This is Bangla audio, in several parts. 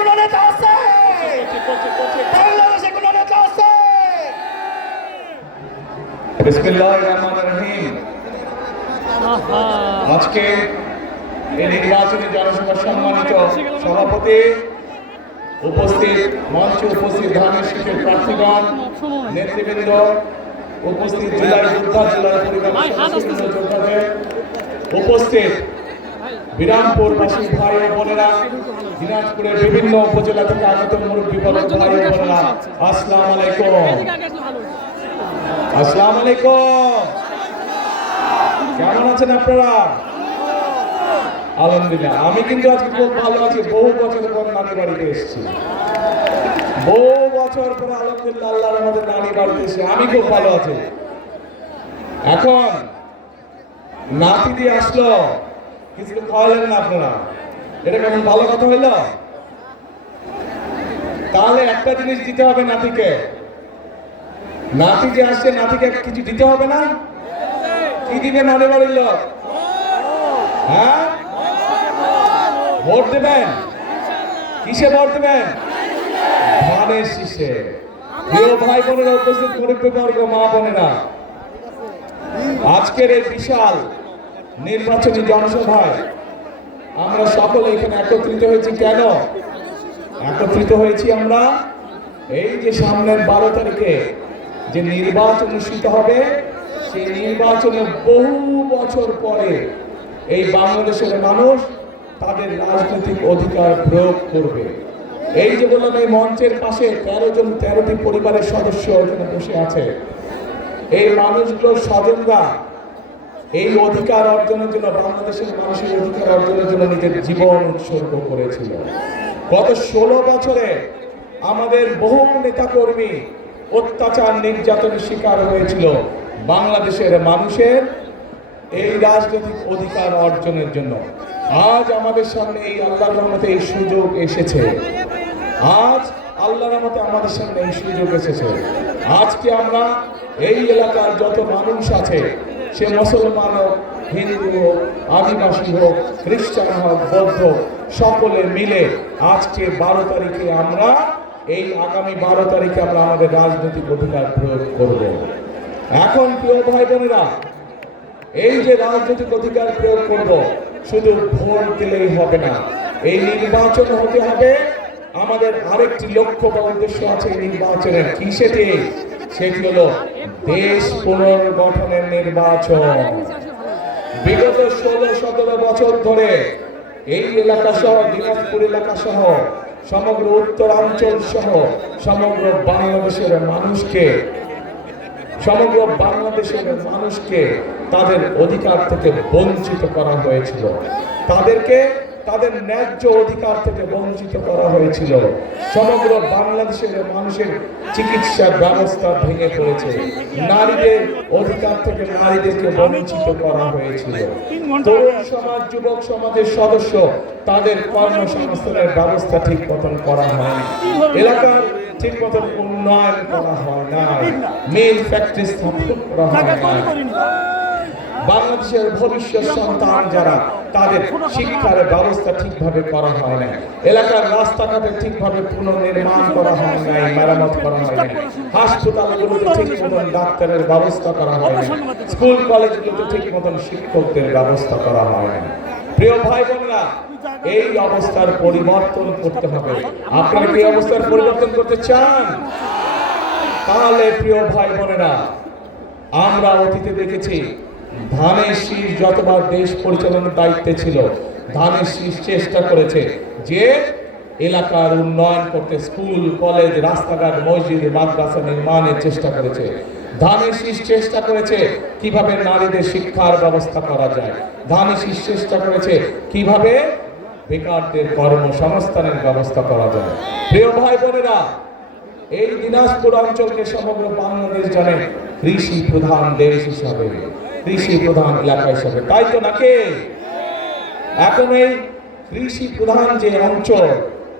কোনো নেতা আছে? বাংলাদেশে কোনো নেতা আছে? বিসমিল্লাহির রহমানির রহিম। আজকে এই নির্বাচনী জনসভার সম্মানিত সভাপতি, উপস্থিত মঞ্চে উপস্থিত ধানের শীষের প্রার্থীগণ, নেতৃবৃন্দ, উপস্থিত জেলার যোদ্ধা, জেলার পরিবার যোদ্ধাদের, উপস্থিত বিরামপুরবাসী ভাই ও বোনেরা, দিনাজপুরের বিভিন্ন উপজেলা থেকে আগত মুরব্বী ভাই ও বোনেরা, আসসালামু আলাইকুম। আসসালামু আলাইকুম। কেমন আছেন আপনারা? আলহামদুলিল্লাহ। আমি কিন্তু আজকে খুব ভালো আছি। বহু বছর পর নানি বাড়িতে এসেছি, বহু বছর পরে আলহামদুলিল্লাহ আল্লাহর আমাদের নানি বাড়িতে এসে আমি খুব ভালো আছি। এখন নাতি দিয়ে আসলো, কিছু খাওয়ালেন না আপনারা, এটা কেমন ভালো কথা হইল? তাহলে একটা জিনিস দিতে হবে নাতিকে। নাতি যে আসছে, নাতিকে কিছু দিতে হবে না? কি দিবে নানি বাড়ির লোক? হ্যাঁ, ভোট দেবেন। কিসে ভোট দেবেন? ধানের শীষে। প্রিয় ভাই বোনেরা, উপস্থিত মুরব্বীবর্গ, মা বোনেরা, আজকের এই বিশাল নির্বাচনী জনসভায় আমরা সকলে এখানে একত্রিত হয়েছি। কেন একত্রিত হয়েছি আমরা? এই যে সামনের 12 তারিখে যে নির্বাচন অনুষ্ঠিত হবে, সেই নির্বাচনে বহু বছর পরে এই বাংলাদেশের মানুষ তাদের রাজনৈতিক অধিকার প্রয়োগ করবে। এই যে বললাম, এই মঞ্চের পাশে 13টি পরিবারের সদস্য এখানে বসে আছে। এই মানুষগুলোর স্বজনরা এই অধিকার অর্জনের জন্য, বাংলাদেশের মানুষের অধিকার অর্জনের জন্য নিজের জীবন উৎসর্গ করেছিল। গত 16 বছরে আমাদের বহু নেতাকর্মী অত্যাচার, নির্যাতনের শিকার হয়েছিল বাংলাদেশের মানুষের এই রাজনৈতিক অধিকার অর্জনের জন্য। আজ আমাদের সামনে এই আল্লাহর রহমতে এই সুযোগ এসেছে। আজ আল্লাহর রহমতে আমাদের সামনে এই সুযোগ এসেছে। আজকে আমরা এই এলাকার যত মানুষ আছে, সে মুসলমান হোক, হিন্দু হোক, আদিবাসী হোক, খ্রিস্টান হোক, বৌদ্ধ, সকলে মিলে আজকে 12 তারিখে আমরা, এই আগামী 12 তারিখে আমরা আমাদের রাজনৈতিক অধিকার প্রয়োগ করব। এখন প্রিয় ভাই বোনেরা, এই যে রাজনৈতিক অধিকার প্রয়োগ করব, শুধু ভোট দিলেই হবে না। এই নির্বাচন হতে হবে, আমাদের আরেকটি লক্ষ্য বা উদ্দেশ্য আছে এই নির্বাচনের। কি সেটি? সেটি হলো দেশ পুনর্গঠনের নির্বাচন। বিগত 16-17 বছর ধরে এই এলাকা সহ, দিনাজপুর এলাকা সহ, সমগ্র উত্তরাঞ্চল সহ সমগ্র বাংলাদেশের মানুষকে তাদের অধিকার থেকে বঞ্চিত করা হয়েছিল। তাদেরকে তাদের ন্যায্য অধিকার থেকে বঞ্চিত করা হয়েছিল। সমগ্র বাংলাদেশের মানুষের চিকিৎসার ব্যবস্থা ভেঙে পড়েছে। নারীদের অধিকার থেকে নারীদেরকে বঞ্চিত করা হয়েছিল। তরুণ সমাজ, যুবক সমাজের সদস্য, তাদের কর্মসংস্থানের ব্যবস্থা ঠিক মতন করা হয়, এলাকার ঠিক মতন উন্নয়ন করা হয় না, মিল ফ্যাক্টরি স্থাপন করা হয় না। বাংলাদেশের ভবিষ্যৎ সন্তান যারা, তাদের শিক্ষার ব্যবস্থা ঠিকভাবে করা হয় না। এলাকার রাস্তাঘাটে ঠিকভাবে পুনর্নির্মাণ করা হয় নাই, মেরামত করা হয় নাই। হাসপাতালগুলোতে ঠিক মতন ডাক্তারের ব্যবস্থা করা হয় না। স্কুল কলেজগুলোতে ঠিক মতন শিক্ষকদের ব্যবস্থা করা হয় না। প্রিয় ভাই বোনেরা, এই অবস্থার পরিবর্তন করতে হবে। আপনারা কি অবস্থার পরিবর্তন করতে চান? তাহলে প্রিয় ভাই বোনেরা, আমরা অতীতে দেখেছি ধানের শীষ যতবার দেশ পরিচালনার দায়িত্বে ছিল, ধানের শীষ চেষ্টা করেছে যে এলাকার উন্নয়ন করতে, স্কুল কলেজ, রাস্তাঘাট, মসজিদ, মাদ্রাসা নির্মাণের চেষ্টা করেছে। ধানের শীষ চেষ্টা করেছে কিভাবে নারীদের শিক্ষার ব্যবস্থা করা যায়। ধানের শীষ চেষ্টা করেছে কিভাবে বেকারদের কর্মসংস্থানের ব্যবস্থা করা যায়। প্রিয় ভাই বোনেরা, এই দিনাজপুর অঞ্চলকে সমগ্র বাংলাদেশ জানে কৃষি প্রধান দেশ হিসাবে, কৃষি প্রধান এলাকা হিসাবে, তাই তো নাকি? এখন এই কৃষি প্রধান যে অঞ্চল,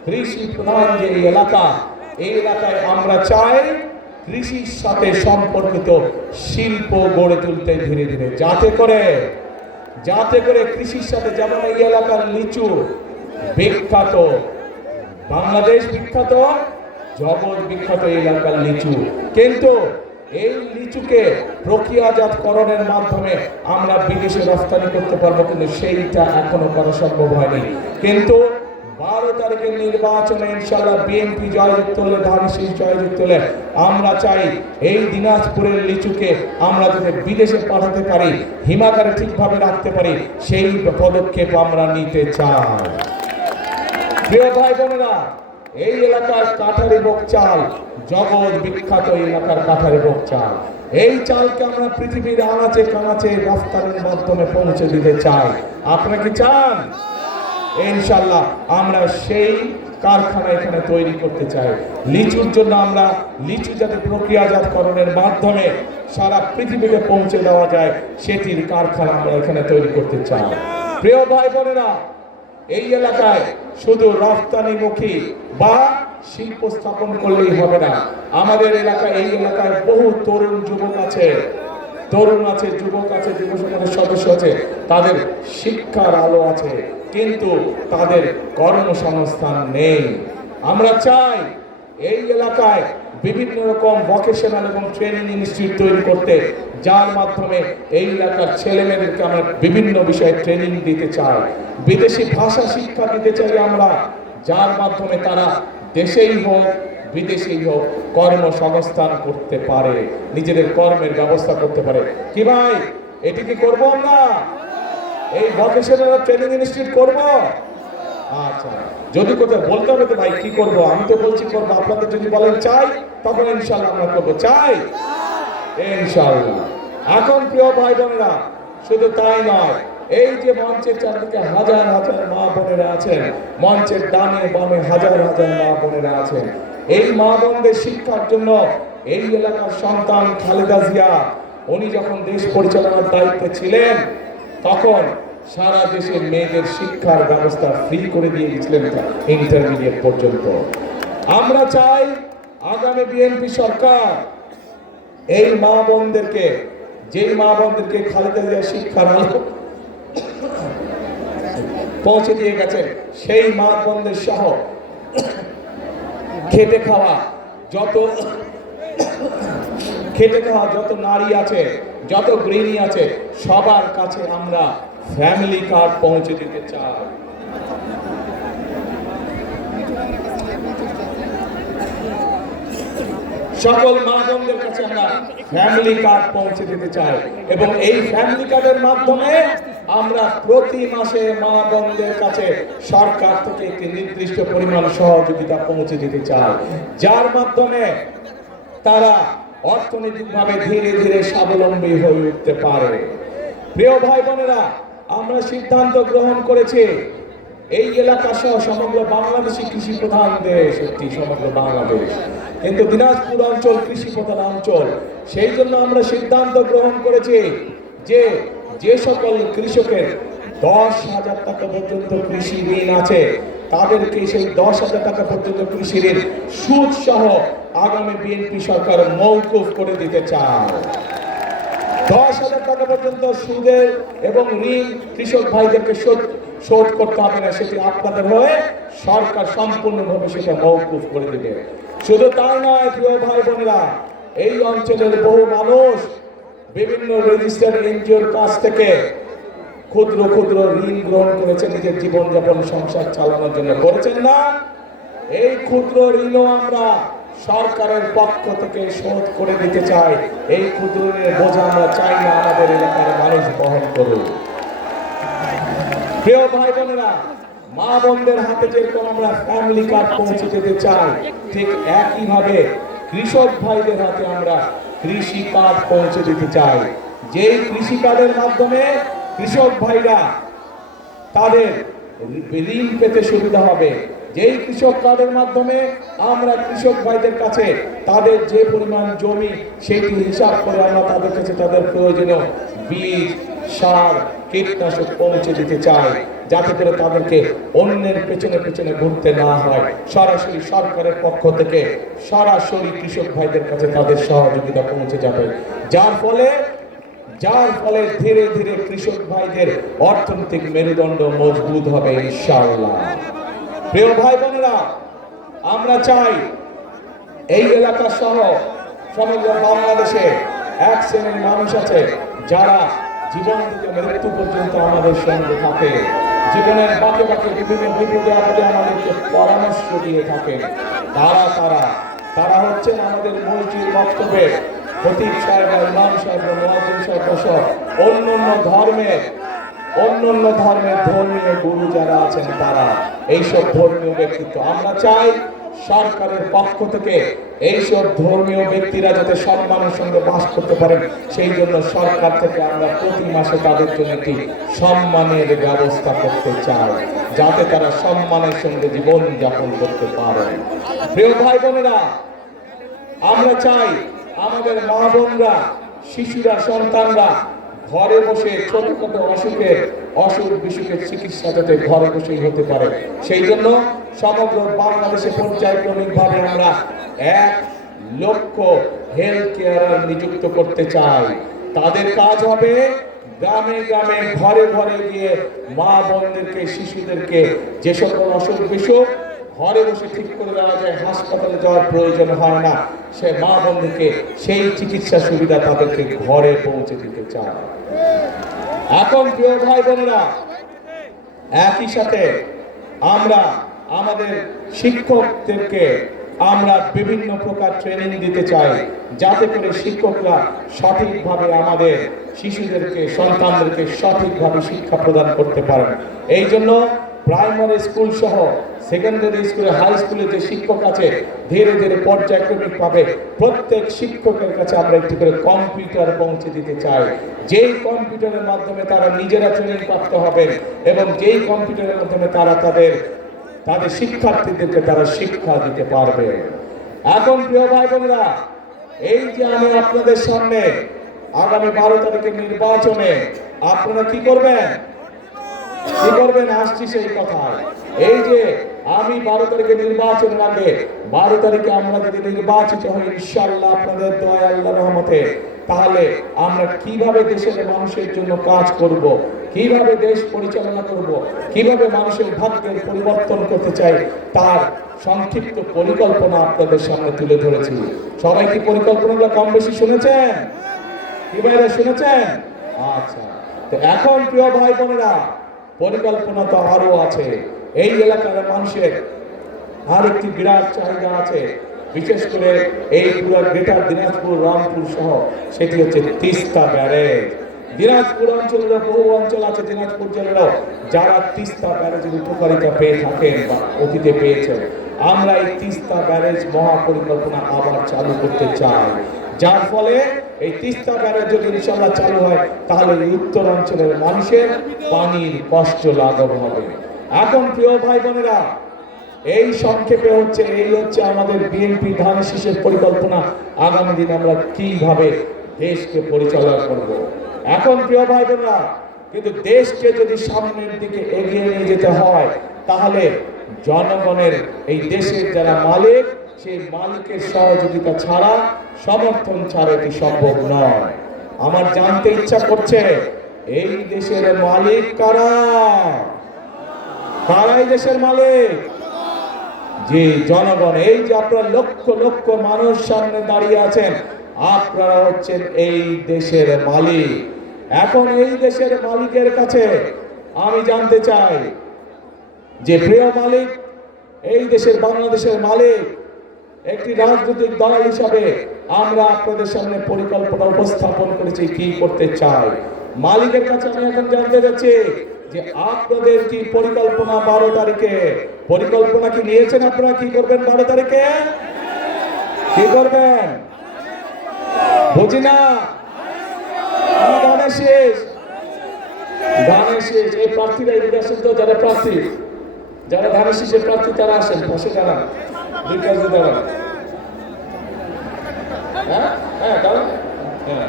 কৃষি প্রধান যে এলাকা, এই এলাকায় আমরা চাই কৃষির সাথে সম্পর্কিত শিল্প গড়ে তুলতে ধীরে ধীরে, যাতে করে কৃষির সাথে, যেমন এই এলাকার লিচু বিখ্যাত, বাংলাদেশ বিখ্যাত, জগৎ বিখ্যাত এই এলাকার লিচু, কিন্তু এই লিচুকে প্রক্রিয়াজাতকরণের মাধ্যমে আমরা বিদেশে রপ্তানি করতে পারবো, কিন্তু সেইটা এখনো করা সম্ভব হয়নি। কিন্তু 12 তারিখের নির্বাচনে ইনশাআল্লাহ বিএনপি জয়যুক্ত হলে, ধানের জয়যুক্ত হলে আমরা চাই এই দিনাজপুরের লিচুকে আমরা যদি বিদেশে পাঠাতে পারি, হিমাগারে ঠিকভাবে রাখতে পারি, সেই পদক্ষেপ আমরা নিতে চাই। প্রিয় ভাই বোনেরা, এই এলাকার কাঠারি বক চাল জগৎ বিখ্যাত, এলাকার কাঠারি বক চাল, এই চালকে আমরা পৃথিবীর আনাচে কানাচে রফতানির মাধ্যমে পৌঁছে দিতে চাই। আপনারা কি চান? ইনশাআল্লাহ আমরা সেই কারখানা এখানে তৈরি করতে চাই। লিচুর জন্য আমরা লিচু যাতে প্রক্রিয়াজাতকরণের মাধ্যমে সারা পৃথিবীতে পৌঁছে দেওয়া যায়, সেটির কারখানা আমরা এখানে তৈরি করতে চাই। প্রিয় ভাই বোনেরা, এই এলাকায় শুধু রফতানিমুখী বা শিল্প স্থাপন করলেই হবে না। আমাদের এলাকায়, এই এলাকায় বহু তরুণ যুবক আছে, যুবক আছে, যুব সমাজের সদস্য আছে, তাদের শিক্ষার আলো আছে, কিন্তু তাদের কর্মসংস্থান নেই। আমরা চাই এই এলাকায় বিভিন্ন রকম ভোকেশনাল এবং ট্রেনিং ইনস্টিটিউট তৈরি করতে, যার মাধ্যমে এই এলাকার ছেলেমেয়েদেরকে আমরা বিভিন্ন বিষয়ে ট্রেনিং দিতে চাই। বিদেশি ভাষা শিক্ষা দিতে চাই আমরা, যার মাধ্যমে তারা দেশেই হোক বিদেশেই হোক কর্মসংস্থান করতে পারে, নিজেদের কর্মের ব্যবস্থা করতে পারে। কি ভাই, এটি কি করবো আমরা? এই ভোকেশনাল ট্রেনিং ইনস্টিটিউট করবো? আচ্ছা, যদি কোথাও বলতে হবে তো ভাই কি করবো, আমি তো বলছি করবো, আপনাদের যদি বলেন চাই, তখন ইনশাআল্লাহ আমরা করবো। চাই ইনশাআল্লাহ। এখন প্রিয় ভাই বোনেরা, শুধু তাই নয়, এই যে মঞ্চের চারদিকে হাজার হাজার মা বোনেরা আছেন, মঞ্চের ডানে বামে হাজার হাজার মা বোনেরা আছেন, এই মা বোনদের শিক্ষার জন্য এই এলাকার সন্তান খালেদা জিয়া, উনি যখন দেশ পরিচালনার দায়িত্বে ছিলেন, তখন সারা দেশের মেয়েদের শিক্ষার ব্যবস্থা ফ্রি করে দিয়ে গেছিলেন ইন্টারমিডিয়েট পর্যন্ত। আমরা চাই আগামী বিএনপি সরকার এই মা বোনদেরকে, যেই মা বোনদেরকে খালেদা জিয়া শিক্ষার আলো পৌঁছে দিয়ে গেছে, সেই মা বোনদের সহ খেটে খাওয়া যত নারী আছে, যত গৃহিণী আছে, সবার কাছে আমরা ফ্যামিলি কার্ড পৌঁছে দিতে চাই। সকল মা বোনদের কাছে আমরা ফ্যামিলি কার্ড পৌঁছে দিতে চাই, এবং এই ফ্যামিলি কার্ডের মাধ্যমে আমরা প্রতি মাসে মা বোনদের কাছে সরকার থেকে একটি নির্দিষ্ট পরিমাণ সহযোগিতা পৌঁছে দিতে চাই, যার মাধ্যমে তারা অর্থনৈতিকভাবে ধীরে ধীরে স্বাবলম্বী হয়ে উঠতে পারে। প্রিয় ভাই বোনেরা, আমরা সিদ্ধান্ত গ্রহণ করেছি এই এলাকা সহ সমগ্র বাংলাদেশী কৃষি প্রধান দেশ, একটি সমগ্র বাংলাদেশ, কিন্তু দিনাজপুর অঞ্চল কৃষি প্রধান অঞ্চল। সেই জন্য আমরা সিদ্ধান্ত গ্রহণ করেছি যে যে সকল কৃষকের 10,000 টাকা পর্যন্ত কৃষি ঋণ আছে, তাদেরকে সেই 10,000 টাকা পর্যন্ত কৃষি ঋণ সুদ সহ আগামী বিএনপি সরকার মওকুফ করে দিতে চায়। 10,000 টাকা পর্যন্ত সুদের এবং ঋণ কৃষক ভাইদেরকে শোধ করতে হবে না, সেটি আপনাদের হয়ে সরকার সম্পূর্ণভাবে সেটা মওকুফ করে দিবে। শুধু তাই নয় প্রিয় ভাই বোনেরা, এই অঞ্চলের বহু মানুষ বিভিন্ন রেজিস্টার্ড এনজিওর কাছ থেকে ক্ষুদ্র ক্ষুদ্র ঋণ গ্রহণ করেছে নিজের জীবনযাপন সংসার চালানোর জন্য, করেছেন না? এই ক্ষুদ্র ঋণও আমরা সরকারের পক্ষ থেকে শোধ করে দিতে চাই। এই ক্ষুদ্র ঋণের বোঝা আমরা চাই না আমাদের এলাকার মানুষ বহন করুক। প্রিয় ভাই বোনেরা, মা বোনদের হাতে যেরকম আমরা ফ্যামিলি কার্ড পৌঁছে দিতে চাই, ঠিক একইভাবে কৃষক ভাইদের হাতে আমরা কৃষি কার্ড পৌঁছে দিতে চাই। যেই কৃষি কার্ডের মাধ্যমে কৃষক ভাইরা তাদের ঋণ পেতে সুবিধা হবে, যেই কৃষক কার্ডের মাধ্যমে আমরা কৃষক ভাইদের কাছে তাদের যে পরিমাণ জমি সেটি হিসাব করে আমরা তাদের কাছে তাদের প্রয়োজনীয় বীজ, সার, কীটনাশক পৌঁছে দিতে চাই, যাতে করে তাদেরকে অন্যের পেছনে পেছনে ঘুরতে না হয়। সরাসরি সরকারের পক্ষ থেকে সরাসরি কৃষক ভাইদের কাছে তাদের সহযোগিতা পৌঁছে যাবে, যার ফলে ধীরে ধীরে কৃষক ভাইদের অর্থনৈতিক মেরুদণ্ড মজবুত হবে ইনশাআল্লাহ। প্রিয় ভাই বোনেরা, আমরা চাই এই এলাকা সহ সমগ্র বাংলাদেশে এক শ্রেণীর মানুষ আছে যারা জীবন থেকে মৃত্যু পর্যন্ত আমাদের সঙ্গে থাকে, জীবনের বাঁকে বাঁকে বিভিন্ন বিপদে আপদে আমাদেরকে পরামর্শ দিয়ে থাকে। তারা হচ্ছেন আমাদের মসজিদ বক্তব্যের খতিব সাহেব, ইমাম সাহেব, মুয়াজ্জিন সাহেব সহ অন্যান্য ধর্মের ধর্মীয় গুরু যারা আছেন, তারা এইসব ধর্মীয় ব্যক্তিত্ব। আমরা চাই সরকারের পক্ষ থেকে এইসব ধর্মীয় ব্যক্তিরা যাতে সম্মানের সঙ্গে বাস করতে পারেন, সেই জন্য সরকার থেকে আমরা প্রতি মাসে তাদের জন্য একটি সম্মানের ব্যবস্থা করতে চাই, যাতে তারা সম্মানের সঙ্গে জীবন যাপন করতে পারে। প্রিয় ভাই বোনেরা, আমরা চাই আমাদের মা বোনরা, শিশুরা, সন্তানরা ঘরে বসে ছোটখাটো অসুখ বিসুখের চিকিৎসা যাতে ঘরে বসেই হতে পারে, সেই জন্য সমগ্র বাংলাদেশে পর্যায়ক্রমিকভাবে আমরা 1 লক্ষ হেলথ কেয়ারার নিযুক্ত করতে চাই। তাদের কাজ হবে গ্রামে গ্রামে ঘরে ঘরে গিয়ে মা বোনদেরকে, শিশুদেরকে যে সকল অসুখ বিসুখ ঘরে বসে ঠিক করে দেওয়া যায়, হাসপাতালে যাওয়ার প্রয়োজন হয় না, সে মা বোনদেরকে সেই চিকিৎসা সুবিধা তাদেরকে ঘরে পৌঁছে দিতে চায়। এখন প্রিয় ভাই বোনেরা, একই সাথে আমরা আমাদের শিক্ষকদেরকে আমরা বিভিন্ন প্রকার ট্রেনিং দিতে চাই, যাতে করে শিক্ষকরা সঠিকভাবে আমাদের শিশুদেরকে, সন্তানদেরকে সঠিকভাবে শিক্ষা প্রদান করতে পারেন। এই জন্য প্রাইমারি স্কুল সহ সেকেন্ডারি স্কুলে, হাই স্কুলে যে শিক্ষক আছে, ধীরে ধীরে পর্যায়ক্রমিকভাবে প্রত্যেক শিক্ষকের কাছে আমরা একটি করে কম্পিউটার পৌঁছে দিতে চাই, যেই কম্পিউটারের মাধ্যমে তারা নিজেরা ট্রেনিং প্রাপ্ত হবেন এবং যেই কম্পিউটারের মাধ্যমে তারা তাদের শিক্ষার্থীদেরকে তারা শিক্ষা দিতে পারবে। এখন প্রিয় ভাই বোনেরা, এই যে আমি আপনাদের সামনে আগামী 12 তারিখের নির্বাচনে আপনারা কি করবেন? আসছি সেই কথায়। এই যে আমি 12 তারিখে নির্বাচনের আগে 12 তারিখে আমরা যদি নির্বাচিত হই ইনশাআল্লাহ আপনাদের দয়া, আল্লাহর রহমতে, তাহলে আমরা কিভাবে দেশের মানুষের জন্য কাজ করব, কিভাবে দেশ পরিচালনা করব, কিভাবে মানুষের ভাগ্যের পরিবর্তন করতে চাই, তার সংক্ষিপ্ত পরিকল্পনা আপনাদের সামনে তুলে ধরেছি। সবাই কি পরিকল্পনাগুলো কম বেশি শুনেছেন? কি ভাইরা শুনেছেন? আচ্ছা, তো এখন প্রিয় ভাই বোনেরা, পরিকল্পনা তো আরো আছে। এই এলাকার মানুষের আর একটি বিরাট চাহিদা আছে, বিশেষ করে এই পুরো গ্রেটার দিনাজপুর, রংপুর সহ, সেটি হচ্ছে তিস্তা ব্যারেজ। দিনাজপুর অঞ্চলের বহু অঞ্চল আছে দিনাজপুর জেলারও, যারা তিস্তা ব্যারেজের উপকারিতা পেয়ে থাকেন বা অতীতে পেয়েছেন। আমরা এই তিস্তা ব্যারেজ মহাপরিকল্পনা আবার চালু করতে চাই, যার ফলে এই তিস্তা ব্যারেজ যদি ইনশাআল্লাহ চালু হয়, তাহলে উত্তর অঞ্চলের মানুষের পানির কষ্ট লাঘব হবে। এখন প্রিয় ভাই বোনেরা, এই সংক্ষেপে হচ্ছে আমাদের বিএনপি ধানের শীষের পরিকল্পনা, আগামী দিনে আমরা কিভাবে দেশকে পরিচালনা করব। এখন প্রিয় ভাই বোনেরা, কিন্তু দেশকে যদি সামনের দিকে এগিয়ে নিয়ে যেতে হয়, তাহলে জনগণের, এই দেশের যারা মালিক, সেই মালিকের সহযোগিতা ছাড়া, সমর্থন ছাড়া এটি সম্ভব নয়। আমার জানতে ইচ্ছা করছে, এই দেশের মালিক কারা? কারাই দেশের মালিক? যে জনগণ। এই যে আপনারা লক্ষ লক্ষ মানুষ সামনে দাঁড়িয়ে আছেন, আপনারা হচ্ছেন এই দেশের মালিক। এখন এই দেশের মালিকের কাছে আমি জানতে চাই যে, প্রিয় মালিক, এই দেশের বাংলাদেশের মালিক, একটি রাজনৈতিক দল হিসাবে আমরা আপনাদের সামনে পরিকল্পনা উপস্থাপন করেছি কি করতে চাই। মালিকের কাছে আমি এখন জানতে চাচ্ছি যে আপনাদের কি পরিকল্পনা 12 তারিখে? পরিকল্পনা কি নিয়েছেন? আপনারা কি করবেন 12 তারিখে? কি করবেন? বুঝি না। ধানের শেষ এই প্রার্থীরা এদিকে আসেন তো, যারা প্রার্থী, যারা ধানের শীষের প্রার্থী তারা আসেন, পাশে দাঁড়ান, দুই কাজে দাঁড়ান। হ্যাঁ হ্যাঁ দাঁড়ান। হ্যাঁ,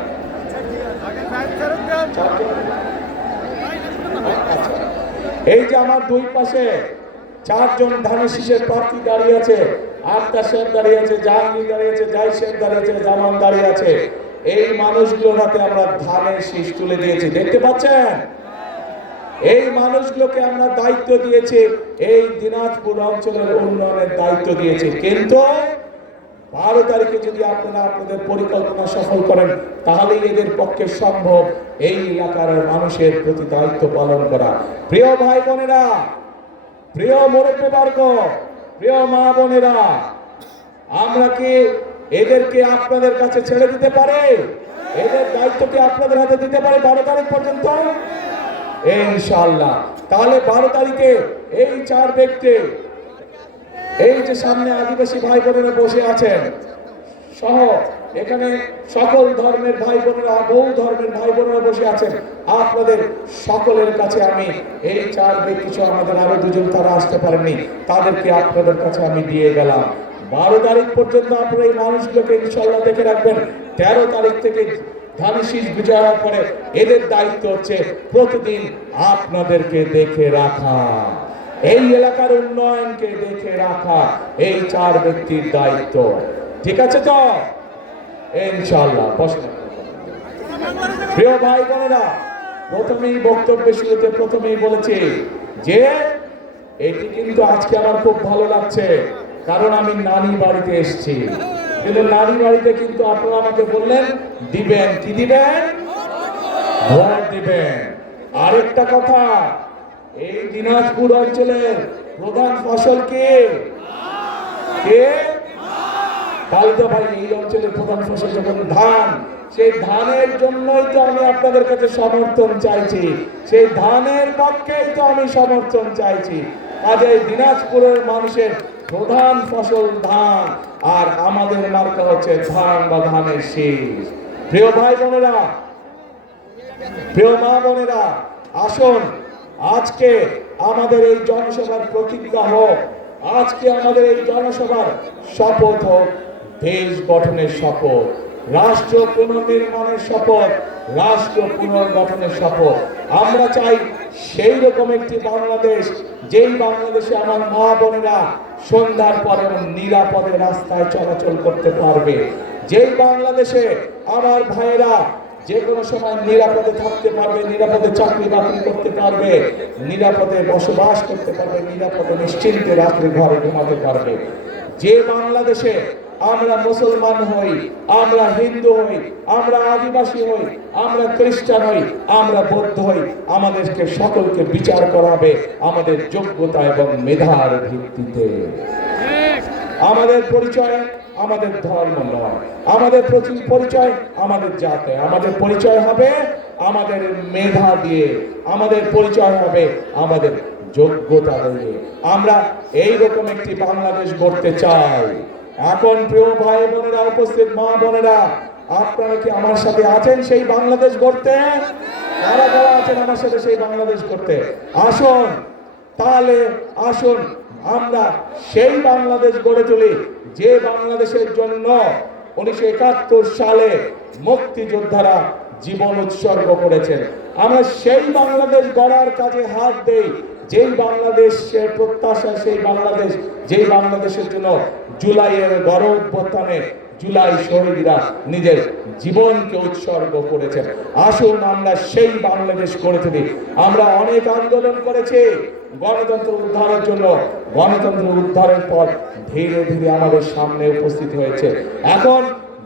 এই যে আমার দুই পাশে 4 জন ধানের শীষের প্রার্থী দাঁড়িয়ে আছে, আক্তার সাহেব দাঁড়িয়ে আছে, জাহাঙ্গীর দাঁড়িয়ে আছে, জাহিদ সাহেব দাঁড়িয়ে আছে, জামান দাঁড়িয়ে আছে। এই মানুষগুলোর হাতে আমরা ধানের শীষ তুলে দিয়েছি, দেখতে পাচ্ছেন? এই মানুষগুলোকে আমরা দায়িত্ব দিয়েছি, এই দিনাজপুর অঞ্চলের উন্নয়নের দায়িত্ব দিয়েছি। কিন্তু 12 তারিখে যদি আপনারা আপনাদের পরিকল্পনা সফল করেন, তাহলেই এদের পক্ষে সম্ভব এই এলাকার মানুষের প্রতি দায়িত্ব পালন করা। প্রিয় ভাই বোনেরা, প্রিয় মুরব্বীবর্গ, প্রিয় মা বোনেরা, আমরা কি এদেরকে আপনাদের কাছে ছেড়ে দিতে পারি? এদের দায়িত্ব কি আপনাদের হাতে দিতে পারে 12 তারিখ পর্যন্ত? ইনশাআল্লাহ। তাহলে 12 তারিখে এই 4 ব্যক্তি, এই যে সামনে আদিবাসী ভাই বোনেরা বসে আছেন সহ এখানে সকল ধর্মের ভাই বোনেরা, বহু ধর্মের ভাই বোনেরা বসে আছেন, আপনাদের সকলের কাছে আমি এই 4 ব্যক্তি সহ আমাদের আরো 2 জন তারা আসতে পারেননি, তাদেরকে আপনাদের কাছে আমি দিয়ে গেলাম। 12 তারিখ পর্যন্ত আপনারা এই মানুষগুলোকে ইনশাআল্লাহ দেখে রাখবেন। 13 তারিখ থেকে ধানের বিজয় হওয়ার পরে এদের দায়িত্ব হচ্ছে প্রতিদিন আপনাদেরকে দেখে রাখা, এই এলাকার উন্নয়নকে দেখে রাখা, এই 4 ব্যক্তির দায়িত্ব। ঠিক আছে তো? ইনশাআল্লাহ। বসুন। প্রিয় ভাই বোনেরা, প্রথমেই বক্তব্যের শুরুতে প্রথমেই বলেছি যে এটি কিন্তু আজকে আমার খুব ভালো লাগছে, কারণ আমি নানি বাড়িতে এসেছি। কিন্তু নানি বাড়িতে কিন্তু আপনারা আমাকে বললেন দিবেন, কি দিবেন? ভোট দিবেন। আরেকটা কথা, এই দিনাজপুর অঞ্চলের প্রধান ফসল কে? তাহলে তো ভাই এই অঞ্চলের প্রধান ফসল যখন ধান, সেই ধানের জন্যই তো আমি আপনাদের কাছে সমর্থন চাইছি, সেই ধানের পক্ষেই তো আমি সমর্থন চাইছি। আজ এই দিনাজপুরের মানুষের প্রধান ফসল ধান, আর আমাদের মার্কা হচ্ছে ধান বা ধানের শীষ। প্রিয় ভাই বোনেরা, প্রিয় মা বোনেরা, আসুন আজকে আমাদের এই জনসভার প্রতিজ্ঞা হোক, আজকে আমাদের এই জনসভার শপথ হোক দেশ গঠনের শপথ, রাষ্ট্র পুনর্নির্মাণের শপথ, রাষ্ট্র পুনর্গঠনের শপথ। আমরা চাই সেই রকম একটি বাংলাদেশ, যেই বাংলাদেশে আমার মা বোনেরা সন্ধ্যার পরে নিরাপদে রাস্তায় চলাচল করতে পারবে, যেই বাংলাদেশে আমার ভাইয়েরা যে কোনো সময় নিরাপদে থাকতে পারবে, নিরাপদে চাকরি বাকরি করতে পারবে, নিরাপদে বসবাস করতে পারবে, নিরাপদে নিশ্চিন্তে রাত্রে ঘরে ঘুমাতে পারবে। যে বাংলাদেশে আমরা মুসলমান হই, আমরা হিন্দু হই, আমরা আদিবাসী হই, আমরা খ্রিস্টান হই, আমরা বৌদ্ধ হই, আমাদেরকে সকলকে বিচার করাবে আমাদের যোগ্যতা এবং মেধার ভিত্তিতে। আমাদের পরিচয় আমাদের ধর্ম নয়, আমাদের পরিচয় আমাদের জাতে, আমাদের পরিচয় হবে আমাদের মেধা দিয়ে, আমাদের পরিচয় হবে আমাদের যোগ্যতা দিয়ে। আমরা এই রকম একটি বাংলাদেশ গড়তে চাই। এখন প্রিয় ভাই বোনেরা, উপস্থিত মা বোনেরা, আপনারা কি আমার সাথে আছেন সেই বাংলাদেশ গড়তে? কারা কারা আছেন আমার সাথে সেই বাংলাদেশ গড়তে? আসুন তাহলে, আসুন আমরা সেই বাংলাদেশ গড়ে তুলি যে বাংলাদেশের জন্য 1971 সালে মুক্তিযোদ্ধারা জীবন উৎসর্গ করেছেন। আমরা সেই বাংলাদেশ গড়ার কাজে হাত দেই, যেই বাংলাদেশের প্রত্যাশা, সেই বাংলাদেশ, যেই বাংলাদেশের জন্য জুলাইয়ের গণ অভ্যুত্থানে জুলাই শহীদরা নিজের জীবনকে উৎসর্গ করেছেন। আসুন আমরা সেই বাংলাদেশ গড়ে তুলি। আমরা অনেক আন্দোলন করেছি গণতন্ত্র উদ্ধারের জন্য, গণতন্ত্র উদ্ধারের পর ধীরে ধীরে আমাদের সামনে উপস্থিত হয়েছে। এখন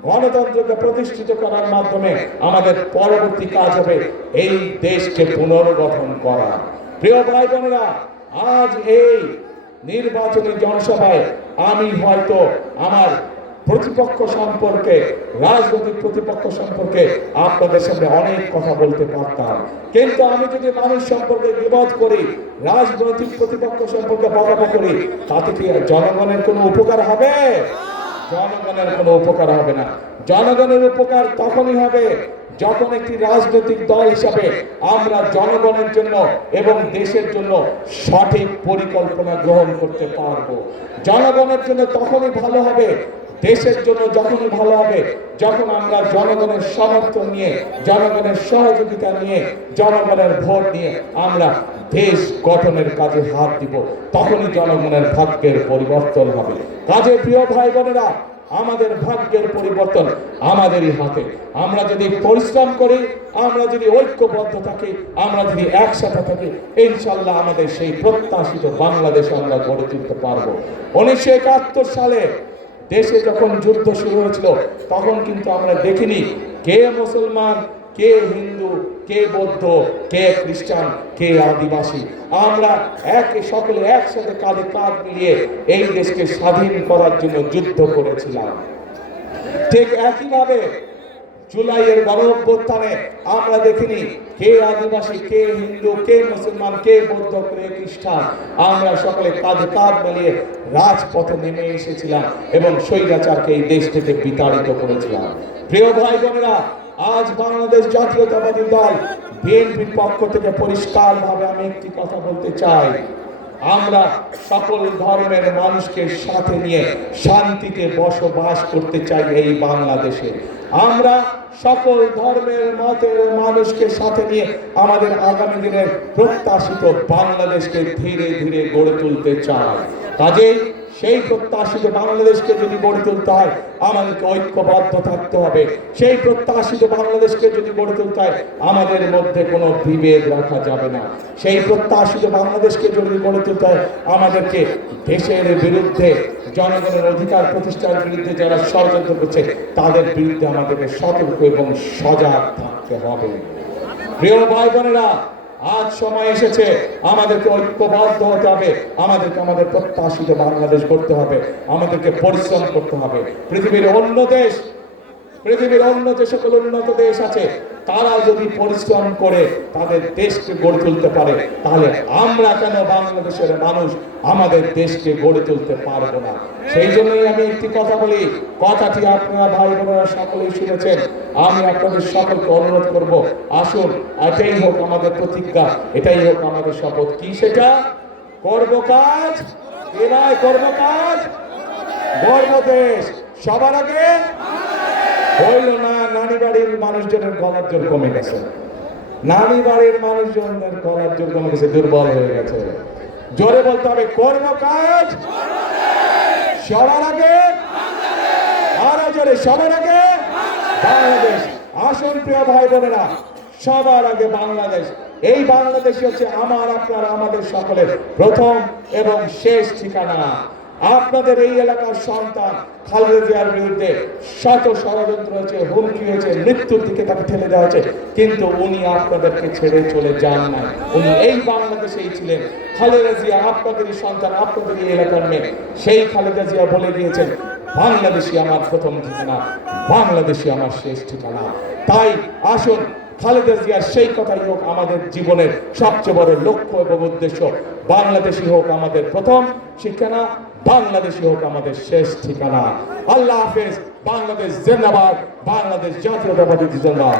গণতন্ত্রকে প্রতিষ্ঠিত করার মাধ্যমে আমাদের পরবর্তী কাজ হবে এই দেশকে পুনর্গঠন করা। প্রিয় ভাই বোনেরা, আজ এই নির্বাচনী জনসভায় আমি হয়তো আমার প্রতিপক্ষ সম্পর্কে, রাজনৈতিক প্রতিপক্ষ সম্পর্কে আপনাদের সামনে অনেক কথা বলতে পারতাম, কিন্তু আমি যদি মানুষ সম্পর্কে বিবাদ করি, রাজনৈতিক প্রতিপক্ষ সম্পর্কে বক্তব্য করি, তাতে কি জনগণের কোনো উপকার হবে? জনগণের কোনো উপকার হবে না। জনগণের উপকার তখনই হবে যখন একটি রাজনৈতিক দল হিসাবে আমরা জনগণের জন্য এবং দেশের জন্য সঠিক পরিকল্পনা গ্রহণ করতে পারবো। জনগণের জন্য তখনই ভালো হবে, দেশের জন্য যখনই ভালো হবে যখন আমরা জনগণের সমর্থন নিয়ে, জনগণের সহযোগিতা নিয়ে, জনগণের ভোট নিয়ে আমরা দেশ গঠনের কাজে হাত দিব, তখনই জনগণের ভাগ্যের পরিবর্তন হবে। কাজে প্রিয় ভাই বোনেরা, আমাদের ভাগ্যের পরিবর্তন আমাদেরই হাতে। আমরা যদি পরিশ্রম করি, আমরা যদি ঐক্যবদ্ধ থাকি, আমরা যদি একসাথে থাকি, ইনশাআল্লাহ আমাদের সেই প্রত্যাশিত বাংলাদেশ আমরা গড়ে তুলতে পারবো। 1971 সালে দেশে যখন যুদ্ধ শুরু হয়েছিল, তখন কিন্তু আমরা দেখিনি কে মুসলমান, কে হিন্দু, কে বৌদ্ধ, কে খ্রিস্টান, কে আদিবাসী। আমরা সকলে একসাথে কাঁধে কাঁধ মিলিয়ে এই দেশকে স্বাধীন করার জন্য যুদ্ধ করেছিলাম। ঠিক একইভাবে জুলাইয়ের গণঅভ্যুত্থানে আমরা দেখিনি কে আদিবাসী, কে হিন্দু, কে মুসলমান, কে বৌদ্ধ, কে খ্রিস্টান। আমরা সকলে কাঁধে কাঁধ মিলিয়ে রাজপথে নেমে এসেছিলাম এবং স্বৈরাচারকে এই দেশ থেকে বিতাড়িত করেছিলাম। প্রিয় ভাই বোনেরা, আজ বাংলাদেশ জাতীয়তাবাদী দল বিএনপির পক্ষ থেকে পরিষ্কারভাবে আমি একটি কথা বলতে চাই। আমরা সকল ধর্মের মানুষকে সাথে নিয়ে শান্তিতে বসবাস করতে চাই এই বাংলাদেশে। আমরা সকল ধর্মের মতের মানুষকে সাথে নিয়ে আমাদের আগামী দিনের প্রত্যাশিত বাংলাদেশকে ধীরে ধীরে গড়ে তুলতে চাই। কাজেই সেই প্রত্যাশিত বাংলাদেশকে যদি গড়ে তুলতে হয়, আমাদেরকে ঐক্যবদ্ধ থাকতে হবে। সেই প্রত্যাশিত বাংলাদেশকে যদি গড়ে তুলতে হয়, আমাদের মধ্যে কোনো বিভেদ রাখা যাবে না। সেই প্রত্যাশিত বাংলাদেশকে যদি গড়ে তুলতে হয়, আমাদেরকে দেশের বিরুদ্ধে, জনগণের অধিকার প্রতিষ্ঠার বিরুদ্ধে যারা ষড়যন্ত্র করছে, তাদের বিরুদ্ধে আমাদেরকে সতর্ক এবং সজাগ থাকতে হবে। প্রিয় ভাই বোনেরা, আজ সময় এসেছে আমাদেরকে ঐক্যবদ্ধ হতে হবে। আমাদেরকে আমাদের প্রত্যাশিত বাংলাদেশ করতে হবে। আমাদেরকে পরিশ্রম করতে হবে। পৃথিবীর অন্য যে সকল উন্নত দেশ আছে, তারা যদি পরিশ্রম করে তাদের দেশকে গড়ে তুলতে পারে, তাহলে আমরা কেন বাংলাদেশের মানুষ আমাদের দেশকে গড়ে তুলতে পারবো না? সেই জন্যই আমি একটি কথা বলি, কথাটি আপনারা ভাই বোনেরা সকলেই শুনেছেন। আমি আপনাদের সকলকে অনুরোধ করব, আসুন এটাই হোক আমাদের প্রতিজ্ঞা, এটাই হোক আমাদের শপথ। কি সেটা? করব কাজ, এরাই করব কাজ, গর্ব দেশ। সবার আগে হইল না, নানি বাড়ির মানুষজনের গলার জোর কমে গেছে। নানি বাড়ির মানুষজনের গলার জোর কমে গেছে, দুর্বল হয়ে গেছে। জোরে বলতে হবে, করব কাজ, সবার আগে, আরো জোরে, সবার আগে বাংলাদেশ। আসুন প্রিয় ভাই বোনেরা, সবার আগে বাংলাদেশ। এই বাংলাদেশ হচ্ছে আমার, আপনার, আমাদের সকলের প্রথম এবং শেষ ঠিকানা। আপনাদের এই এলাকার সন্তান খালেদা জিয়ার বিরুদ্ধে শত ষড়যন্ত্র হয়েছে, হুমকি হয়েছে, মৃত্যুর দিকে তাকে ঠেলে দেওয়া হয়েছে, কিন্তু উনি আপনাদেরকে ছেড়ে চলে যান না। উনি এই বাংলাদেশেই ছিলেন। খালেদা জিয়া আপনাদেরই সন্তান, আপনাদেরই এলাকার মেয়ে। সেই খালেদা জিয়া বলে দিয়েছেন, বাংলাদেশই আমার প্রথম ঠিকানা, বাংলাদেশই আমার শেষ ঠিকানা। তাই আসুন খালেদা জিয়ার সেই কথাই হোক আমাদের জীবনের সবচেয়ে বড় লক্ষ্য এবং উদ্দেশ্য। বাংলাদেশই হোক আমাদের প্রথম ঠিকানা, বাংলাদেশই হোক আমাদের শেষ ঠিকানা। আল্লাহ হাফেজ। বাংলাদেশ জিন্দাবাদ। বাংলাদেশ জাতীয়তাবাদী জিন্দাবাদ।